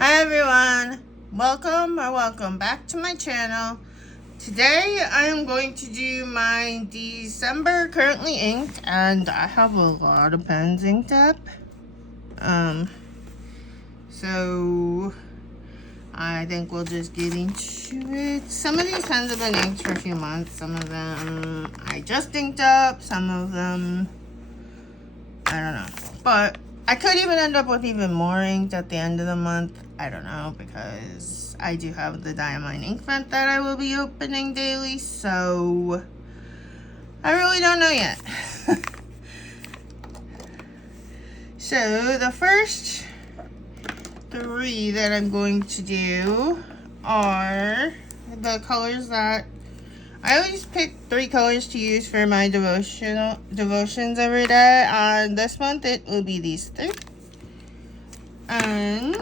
Hi everyone, welcome back to my channel. Today I am going to do my December currently inked, and I have a lot of pens inked up. So I think we'll just get into it. Some of these pens have been inked for a few months. Some of them I just inked up. Some of them I don't know. But I could even end up with even more inked at the end of the month. I don't know, because I do have the Diamine ink vent that I will be opening daily, so I really don't know yet. So the first three that I'm going to do are the colors that I always pick 3 colors to use for my devotions every day. And this month it will be these 3. And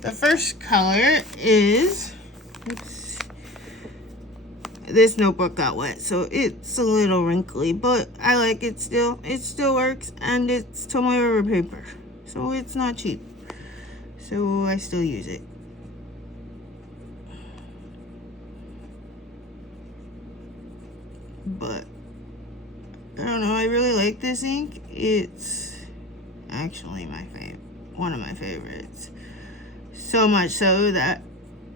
the first color is, oops, this notebook got wet, so it's a little wrinkly, but I like it still. It still works, and it's Tomoe River paper, so it's not cheap. So I still use it. But I don't know, I really like this ink. It's actually one of my favorites. So much so that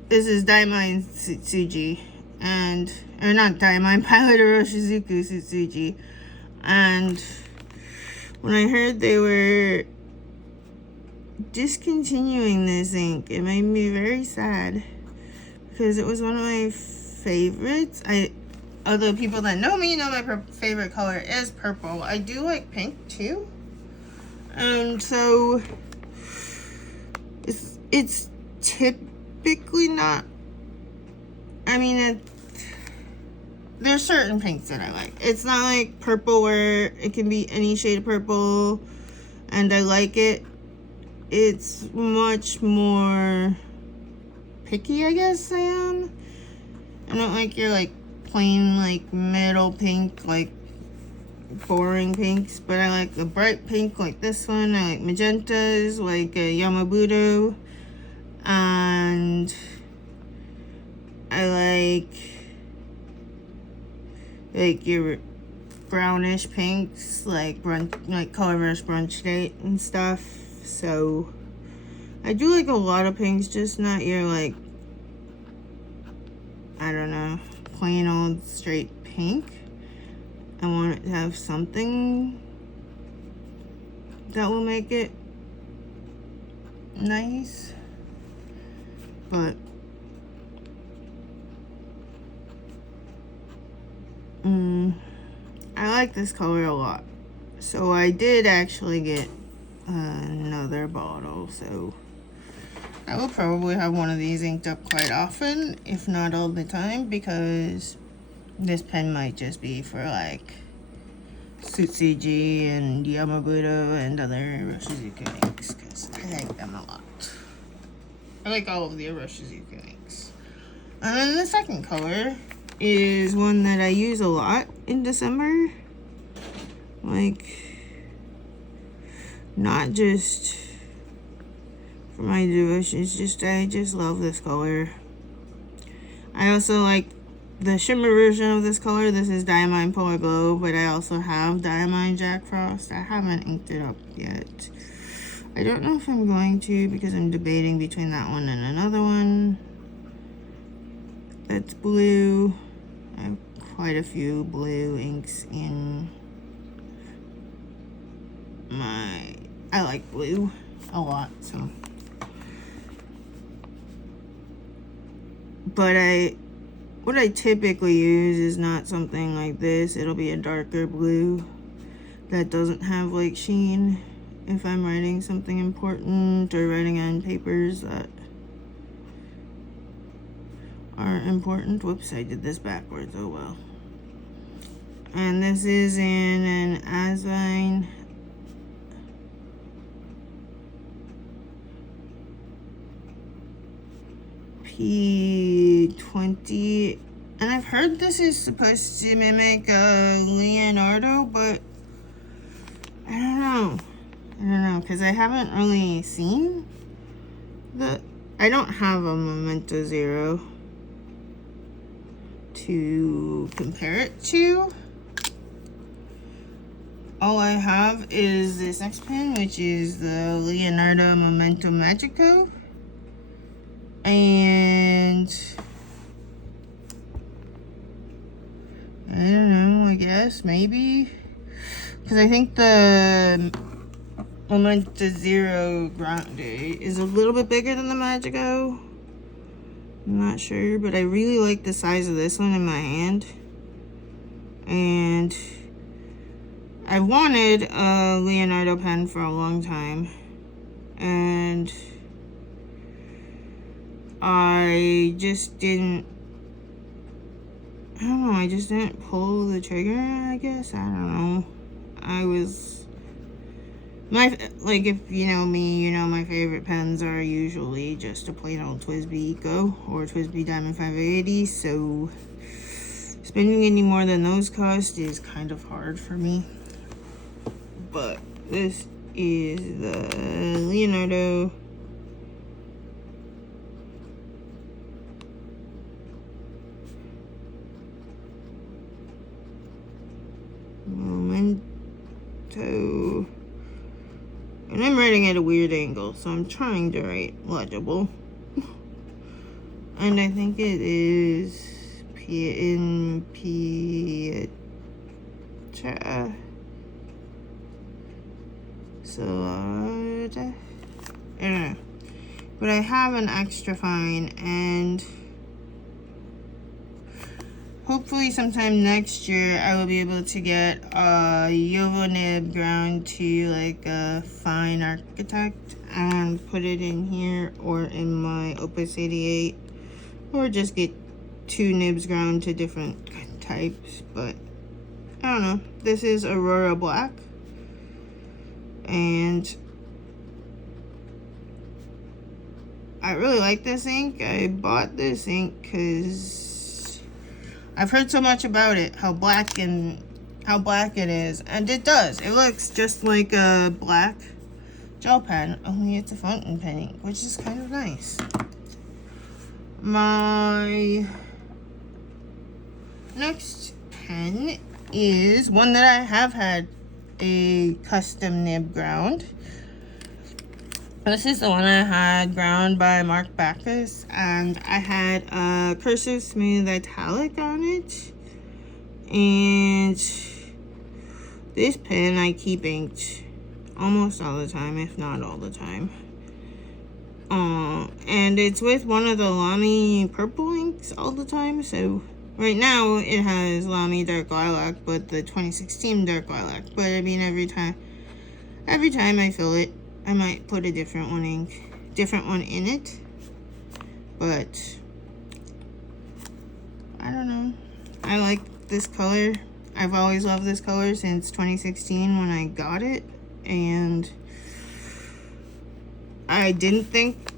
this is Diamine Tsuji, or not Diamine, Pilot Iroshizuku Tsuji. And when I heard they were discontinuing this ink, it made me very sad, because it was one of my favorites. Although people that know me know my favorite color is purple. I do like pink too. And so it's typically not, there's certain pinks that I like. It's not like purple where it can be any shade of purple and I like it. It's much more picky, I guess I am. I don't like your plain middle pink, boring pinks, but I like the bright pink like this one. I like magentas like Yamabudo, and I like your brownish pinks like Colorverse Brunch Date and stuff. So I do like a lot of pinks, just not your I don't know, plain old straight pink. I want it to have something that will make it nice. But I like this color a lot. So I did actually get another bottle, so I will probably have one of these inked up quite often, if not all the time, because this pen might just be for Tsutsuji and Yamabudo and other Iroshizuku inks, because I like them a lot. I like all of the Iroshizuku inks. And then the second color is one that I use a lot in December. Not just for my devotions, I just love this color. I also like the shimmer version of this color. This is Diamine Polar Glow, but I also have Diamine Jack Frost. I haven't inked it up yet. I don't know if I'm going to, because I'm debating between that one and another one that's blue. I have quite a few blue inks in I like blue a lot, so. But what I typically use is not something like this. It'll be a darker blue that doesn't have sheen if I'm writing something important or writing on papers that are important. Whoops, I did this backwards, oh well. And this is in an Azine P20, and I've heard this is supposed to mimic Leonardo, but I don't know. I don't know, because I haven't really seen I don't have a Momento Zero to compare it to. All I have is this next pen, which is the Leonardo Momento Magico. And I don't know, I guess, maybe. Because I think the Momento Zero Grande is a little bit bigger than the Magico. I'm not sure, but I really like the size of this one in my hand. And I wanted a Leonardo pen for a long time. And I just didn't, I don't know, I just didn't pull the trigger, I guess. I don't know. I was, like, if you know me, you know my favorite pens are usually just a plain old TWSBI Eco or TWSBI Diamond 580, so spending any more than those cost is kind of hard for me. But this is the Leonardo Momento, and I'm writing at a weird angle, so I'm trying to write legible. And I think it is in Pietra. So I don't know, but I have an extra fine, and hopefully sometime next year I will be able to get a JoWo nib ground to like a fine architect and put it in here or in my Opus 88, or just get 2 nibs ground to different types. But I don't know. This is Aurora Black, and I really like this ink. I bought this ink because I've heard so much about it, how black it is, and it does. It looks just like a black gel pen, only it's a fountain pen ink, which is kind of nice. My next pen is one that I have had a custom nib ground. This is the one I had ground by Mark Bacchus, and I had a Cursive Smooth Italic on it. And this pen I keep inked almost all the time, if not all the time. And it's with one of the Lamy purple inks all the time. So right now it has Lamy Dark Lilac, but the 2016 Dark Lilac. But I mean, every time I fill it, I might put a different one in it. But I don't know. I like this color. I've always loved this color since 2016 when I got it, and I didn't think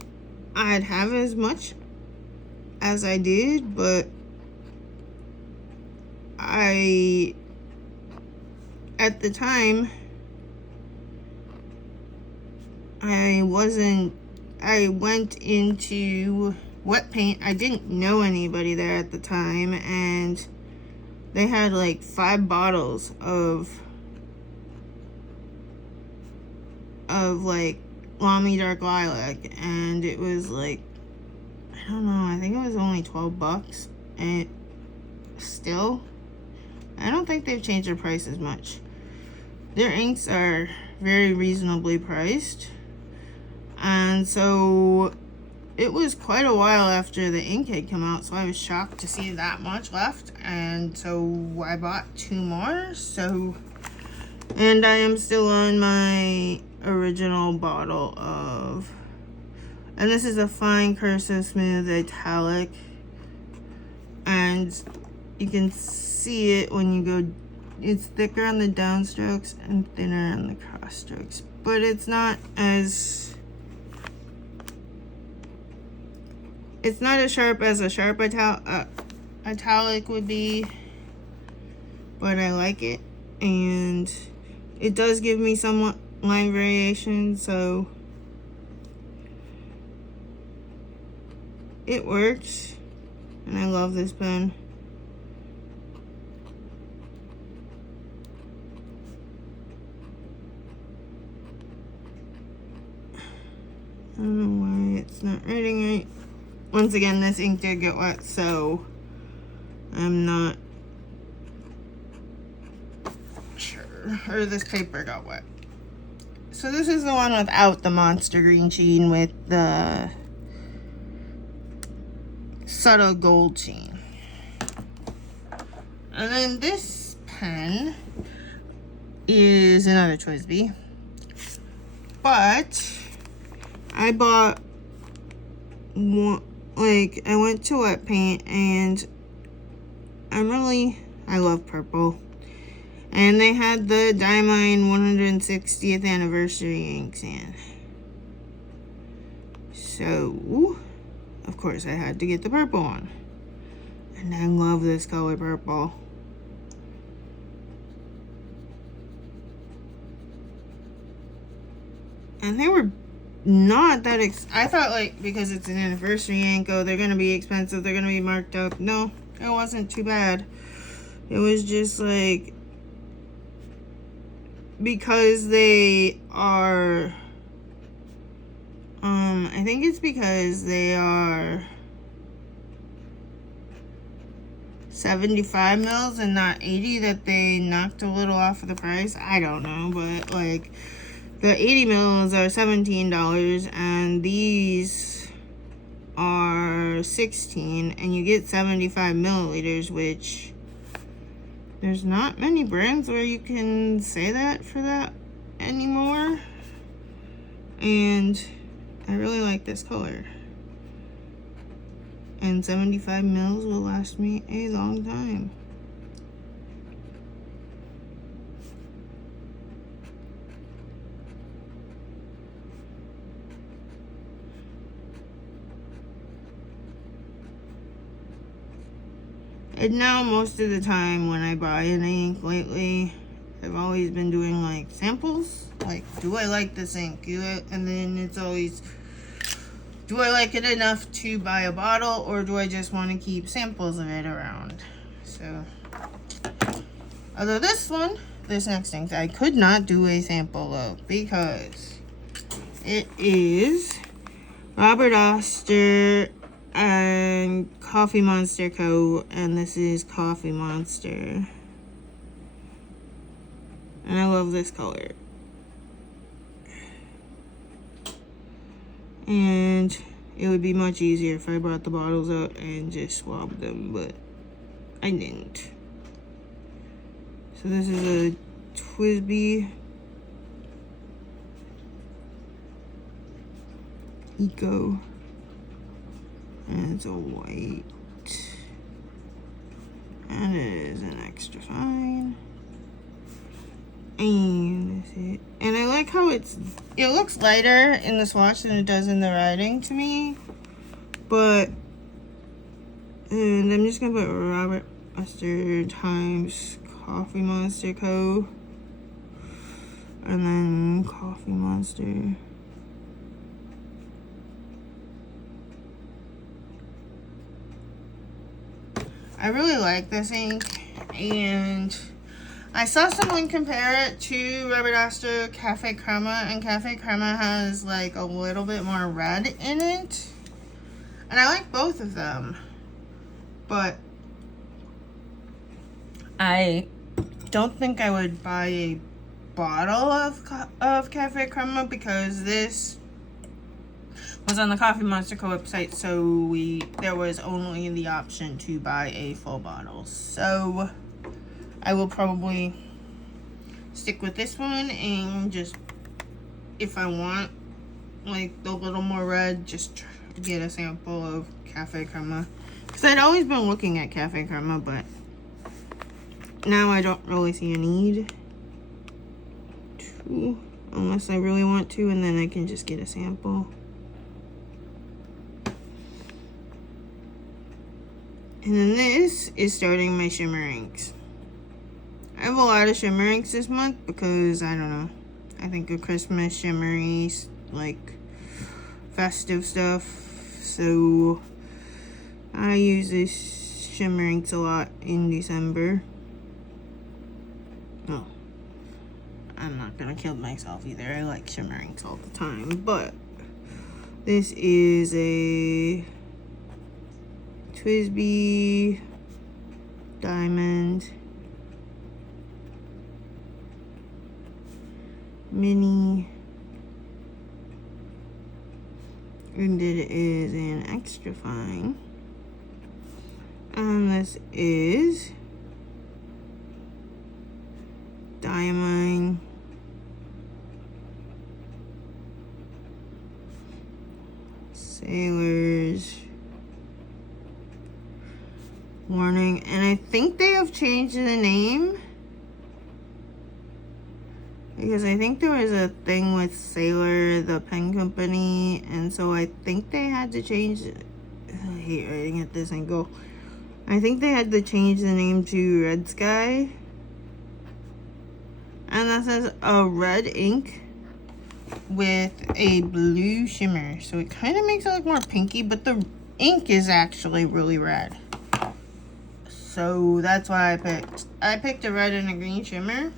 I'd have as much as I did, but at the time, I went into wet paint. I didn't know anybody there at the time, and they had like 5 bottles of like Lamy Dark Lilac, and it was like, I don't know, I think it was only $12, and still, I don't think they've changed their prices much. Their inks are very reasonably priced. And so it was quite a while after the ink had come out, so I was shocked to see that much left, and so I bought 2 more. So, and I am still on my original bottle of, and this is a fine Cursive Smooth Italic, and you can see it when you go, it's thicker on the downstrokes and thinner on the cross strokes, but it's not as sharp as a sharp italic would be, but I like it, and it does give me somewhat line variation, so it works, and I love this pen. I don't know why it's not writing right. Once again, this ink did get wet, so I'm not sure. Or this paper got wet. So this is the one without the monster green sheen with the subtle gold sheen. And then this pen is another TWSBI. But I bought one, like, I went to Wet Paint, and I love purple. And they had the Diamine 160th anniversary inks in. So, of course, I had to get the purple one. And I love this color purple. And they were not that I thought, like, because it's an anniversary ink, oh, they're gonna be expensive, they're gonna be marked up. No, it wasn't too bad. It was just like, because they are, I think it's because they are 75 mils and not 80 that they knocked a little off of the price. I don't know, but like, the 80 mils are $17 and these are $16, and you get 75 milliliters, which there's not many brands where you can say that for that anymore. And I really like this color. And 75 mils will last me a long time. And now, most of the time when I buy an ink lately, I've always been doing like samples. Like, do I like this ink? And then it's always, do I like it enough to buy a bottle, or do I just want to keep samples of it around? So, although this next ink, I could not do a sample of because it is Robert Oster and Coffee Monster Co. And this is Coffee Monster. And I love this color. And it would be much easier if I brought the bottles out and just swabbed them, but I didn't. So this is a TWSBI Eco. And it's a white. And it is an extra fine. And that's it. And I like how it looks lighter in the swatch than it does in the writing to me. But, and I'm just gonna put Robert Oster times Coffee Monster Co. And then Coffee Monster. I really like this ink, and I saw someone compare it to Robert Oster Cafe Crema, and Cafe Crema has like a little bit more red in it. And I like both of them, but I don't think I would buy a bottle of Cafe Crema, because this was on the Coffee Monster Co. website, so there was only the option to buy a full bottle. So I will probably stick with this one, and just, if I want like a little more red, just get a sample of Cafe Crema, because I'd always been looking at Cafe Crema, but now I don't really see a need to, unless I really want to, and then I can just get a sample. And then this is starting my shimmer inks. I have a lot of shimmer inks this month because, I don't know, I think, a Christmas shimmery, like, festive stuff. So I use this shimmer inks a lot in December. Oh, I'm not gonna kill myself either. I like shimmer inks all the time, but this is a TWSBI Diamond Mini, and it is an extra fine, and this is Diamine Sailors Warning, and I think they have changed the name, because I think there was a thing with Sailor, the pen company, and so I think they had to change it. I hate writing at this angle. I think they had to change the name to Red Sky. And that says a red ink with a blue shimmer. So it kind of makes it look more pinky, but the ink is actually really red. So that's why I picked a red and a green shimmer.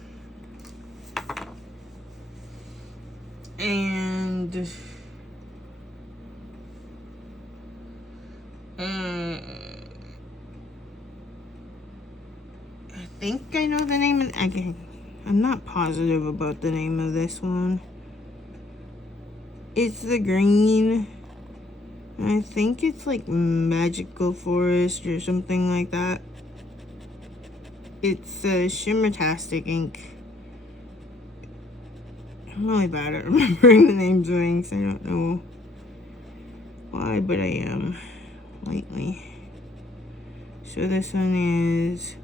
And I think I know the name of I'm not positive about the name of this one. It's the green. I think it's like Magical Forest or something like that. It's a Shimmertastic ink. I'm really bad at remembering the names of inks. I don't know why, but I am lately. So this is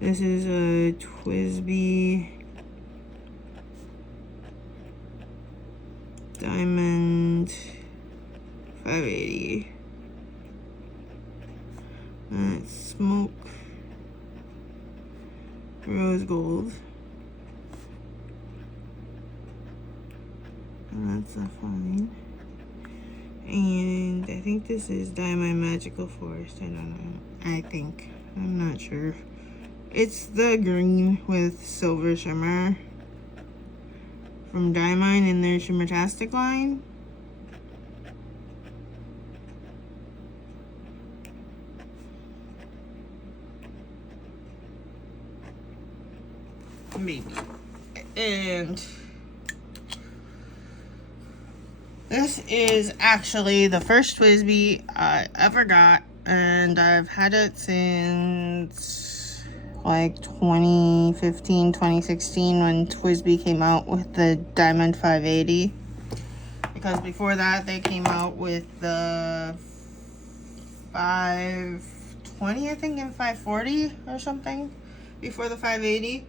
a TWSBI Diamond 580. And it's Smoke Rose Gold. And that's a fine. And I think this is Diamond Magical Forest. I don't know. I think. I'm not sure. It's the green with silver shimmer from Diamine in their Shimmertastic line. Maybe. And this is actually the first TWSBI I ever got, and I've had it since like 2015, 2016 when TWSBI came out with the Diamond 580. Because before that they came out with the 520, I think, and 540 or something before the 580.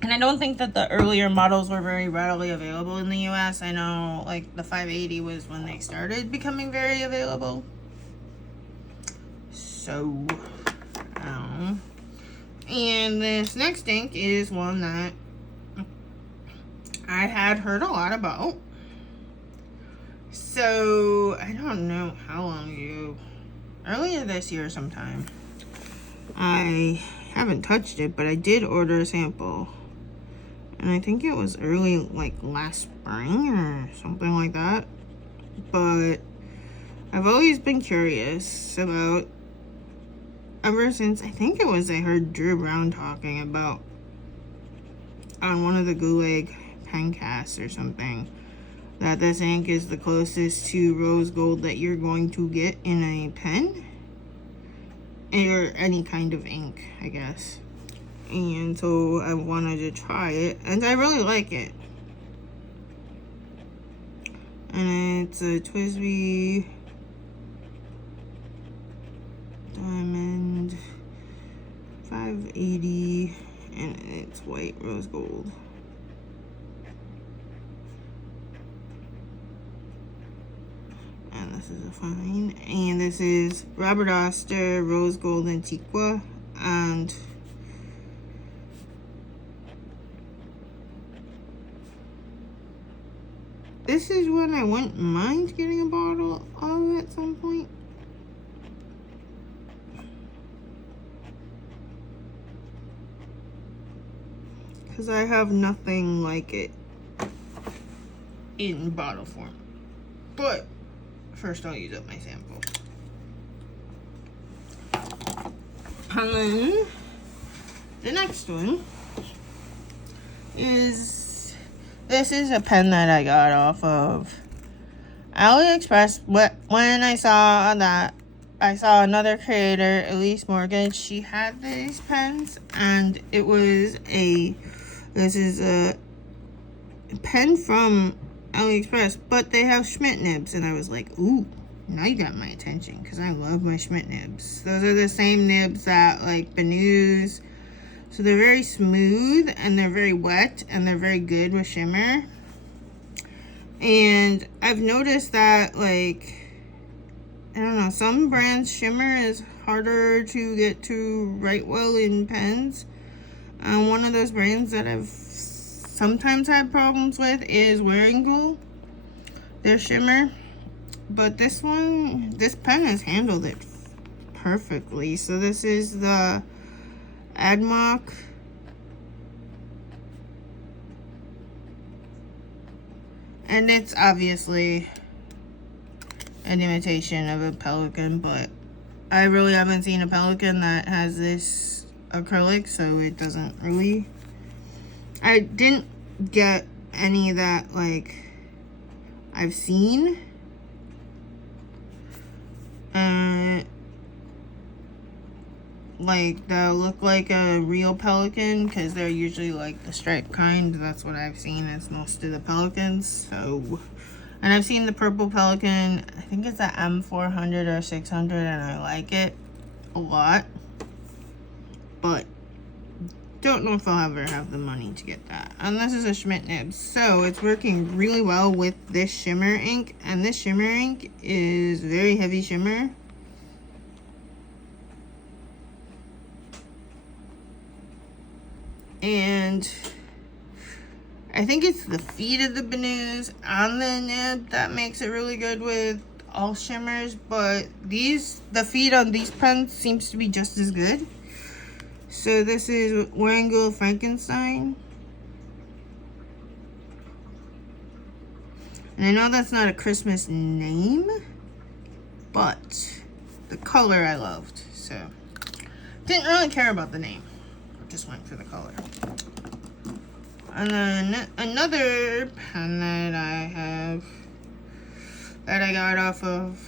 And I don't think that the earlier models were very readily available in the US. I know, like, the 580 was when they started becoming very available. So, and this next ink is one that I had heard a lot about. So, I don't know how long ago. Earlier this year sometime. I haven't touched it, but I did order a sample. And I think it was early, like, last spring or something like that. But I've always been curious about, ever since, I think it was I heard Drew Brown talking about on one of the Gulag pencasts or something, that this ink is the closest to rose gold that you're going to get in a pen. Or any kind of ink, I guess. And so I wanted to try it, and I really like it. And it's a TWSBI Diamond 580, and it's white rose gold. And this is a fine. And this is Robert Oster Rose Gold Antiqua, and this is one I wouldn't mind getting a bottle of at some point. Because I have nothing like it in bottle form. But first I'll use up my sample. And then the next one is, this is a pen that I got off of AliExpress. When I saw that, I saw another creator, Elise Morgan, she had these pens, and it was this is a pen from AliExpress, but they have Schmidt nibs, and I was like, ooh, now you got my attention, because I love my Schmidt nibs. Those are the same nibs that like Benus, so they're very smooth, and they're very wet, and they're very good with shimmer. And I've noticed that, like, I don't know, some brands shimmer is harder to get to write well in pens. One of those brands that I've sometimes had problems with is Wearingeul, their shimmer. But this pen has handled it perfectly. So this is the Admach. And it's obviously an imitation of a Pelikan, but I really haven't seen a Pelikan that has this acrylic, so it doesn't really. I didn't get any that like I've seen. Like that look like a real Pelikan, because they're usually like the striped kind. That's what I've seen as most of the Pelikans. So, and I've seen the purple Pelikan, I think it's a M400 or 600, and I like it a lot, but don't know if I'll ever have the money to get that. And this is a Schmidt nib, so it's working really well with this shimmer ink, and this shimmer ink is very heavy shimmer. And I think it's the feed of the Benus on the nib that makes it really good with all shimmers, but the feed on these pens seems to be just as good. So this is Wearingeul Frankenstein. And I know that's not a Christmas name, but the color I loved, so didn't really care about the name. Just went for the color. And then another pen that I have that I got off of,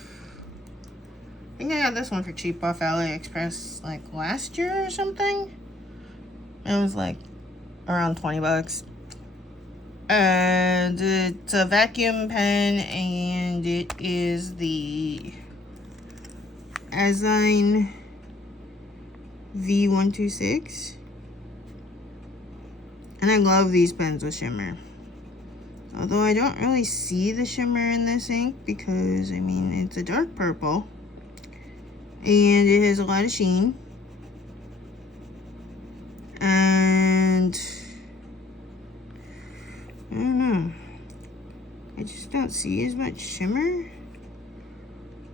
I think I got this one for cheap off AliExpress like last year or something. It was like around 20 bucks. And it's a vacuum pen, and it is the Azine V126. And I love these pens with shimmer. Although I don't really see the shimmer in this ink because, I mean, it's a dark purple. And it has a lot of sheen. And I don't know. I just don't see as much shimmer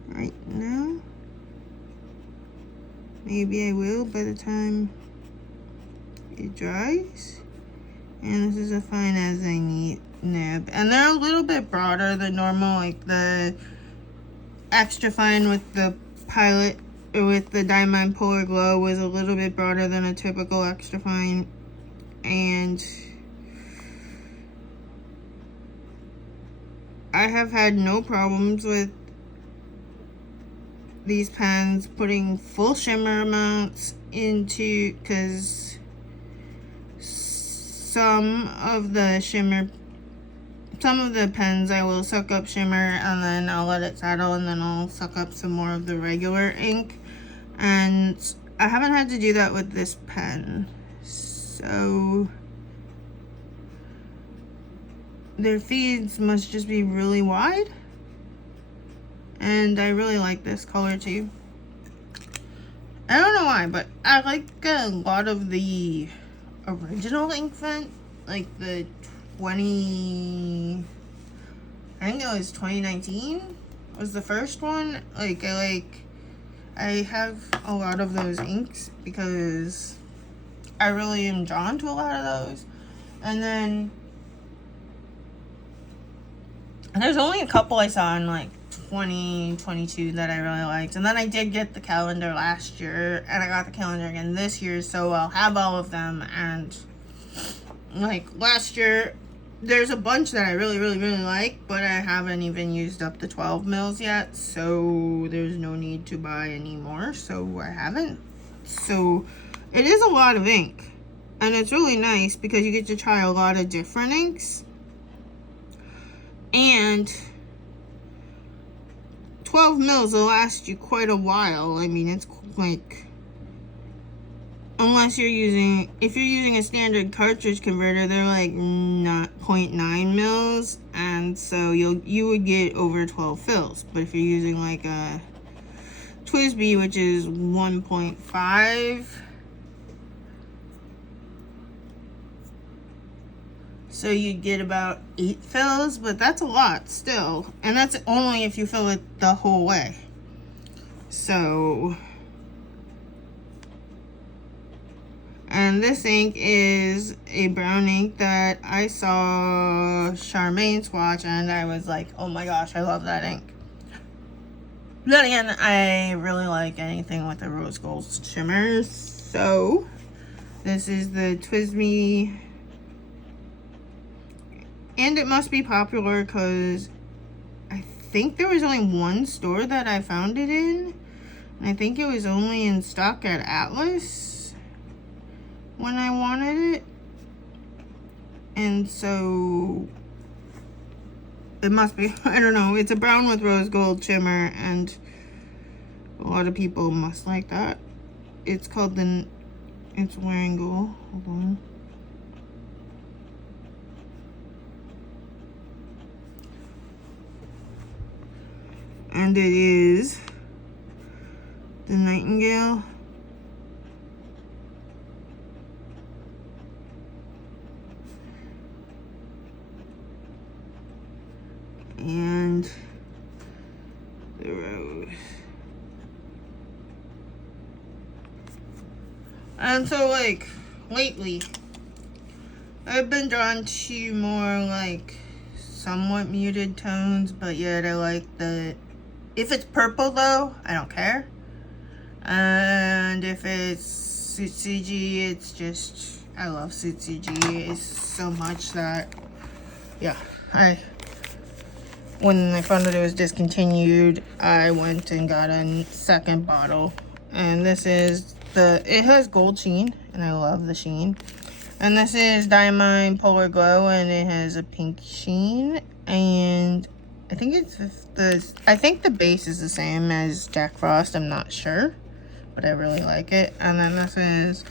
right now. Maybe I will by the time it dries. And this is a fine Azine nib. And they're a little bit broader than normal. Like the extra fine with the Pilot, or with the Diamond Polar Glow, was a little bit broader than a typical extra fine. And I have had no problems with these pens putting full shimmer amounts into, because some of the pens I will suck up shimmer and then I'll let it settle, and then I'll suck up some more of the regular ink, and I haven't had to do that with this pen. So their feeds must just be really wide, and I really like this color too. I don't know why, but I like a lot of the original Inkvent, like the I think it was 2019 was the first one. Like, I have a lot of those inks because I really am drawn to a lot of those. And then there's only a couple I saw in like 2022 that I really liked. And then I did get the calendar last year, and I got the calendar again this year, so I'll have all of them. And like last year, there's a bunch that I really like, but I haven't even used up the 12 mils yet, so there's no need to buy any more, so I haven't. So it is a lot of ink, and it's really nice because you get to try a lot of different inks. And 12 mils will last you quite a while. I mean, it's like, unless you're using, if you're using a standard cartridge converter, they're like not 0.9 mils, and so you would get over 12 fills. But if you're using like a TWSBI, which is 1.5, so you'd get about 8 fills, but that's a lot still. And that's only if you fill it the whole way. So, and this ink is a brown ink that I saw Charmaine swatch, and I was like, oh my gosh, I love that ink. Then again, I really like anything with the rose gold shimmer. So, this is the TWSBI. And it must be popular because I think there was only one store that I found it in. And I think it was only in stock at Atlas when I wanted it. And so it must be, I don't know, it's a brown with rose gold shimmer, and a lot of people must like that. It's called it's Wearingeul. Hold on. And it is the Nightingale. And the rose. And so, like, lately, I've been drawn to more, like, somewhat muted tones, but yet I like if it's purple, though, I don't care. And if it's Suitsujii, it's just, I love Suitsujii. It's so much that, yeah, when I found out it was discontinued, I went and got a second bottle. And this is it has gold sheen, and I love the sheen. And this is Diamine Polar Glow, and it has a pink sheen. And I think I think the base is the same as Jack Frost. I'm not sure, but I really like it. And then this is,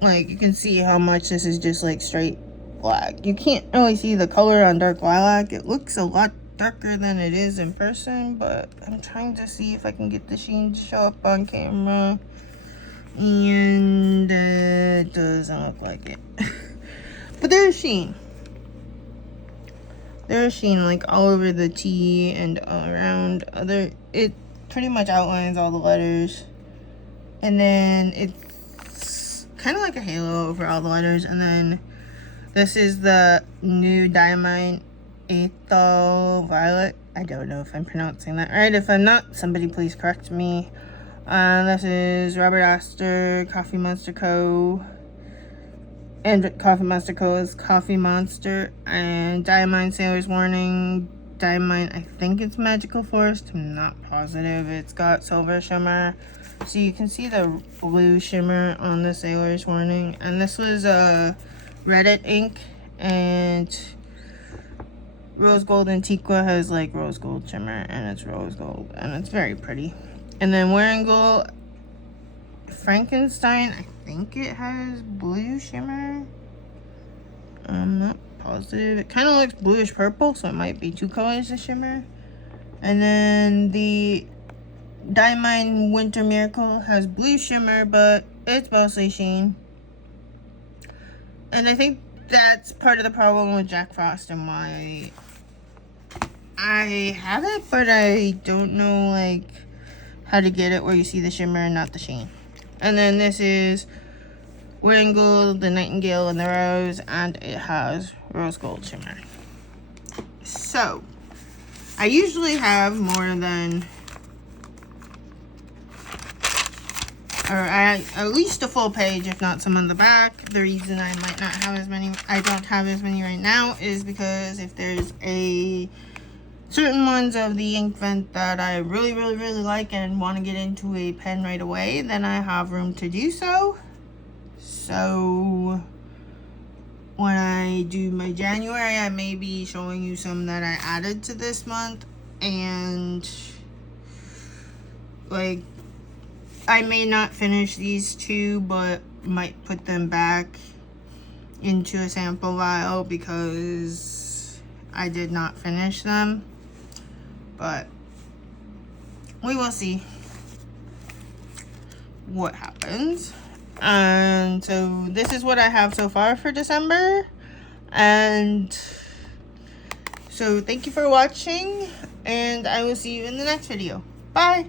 like, you can see how much this is just like straight black. You can't really see the color on Dark Lilac. It looks a lot darker than it is in person, but I'm trying to see if I can get the sheen to show up on camera, and it doesn't look like it. But there's sheen. There's sheen like all over the T and all around. It pretty much outlines all the letters, and then it's kind of like a halo over all the letters. And then this is the new Diamine Aethel Violet. I don't know if I'm pronouncing that right. If I'm not, somebody please correct me. This is Robert Astor, Coffee Monster Co. And Coffee Monster Co. is Coffee Monster. And Diamine Sailor's Warning. Diamine, I think it's Magical Forest. I'm not positive. It's got silver shimmer. So you can see the blue shimmer on the Sailor's Warning. And this was a Reddit ink. And Rose Gold Antiqua has like rose gold shimmer. And it's rose gold. And it's very pretty. And then Wearingeul Frankenstein, I think it has blue shimmer. I'm not positive. It kind of looks bluish purple, so it might be two colors of shimmer. And then the Diamine Winter Miracle has blue shimmer, but it's mostly sheen. And I think that's part of the problem with Jack Frost and why I have it, but I don't know like how to get it where you see the shimmer and not the sheen. And then this is Wood and Gold, the Nightingale, and the Rose, and it has Rose Gold shimmer. So I usually have more than, or at least a full page, if not some on the back. The reason I might not have as many, I don't have as many right now, is because if there's a certain ones of the Inkvent that I really like and want to get into a pen right away, then I have room to do so. So when I do my January, I may be showing you some that I added to this month, and like I may not finish these two, but might put them back into a sample vial because I did not finish them. But we will see what happens. And so this is what I have so far for December. And so thank you for watching, and I will see you in the next video. Bye!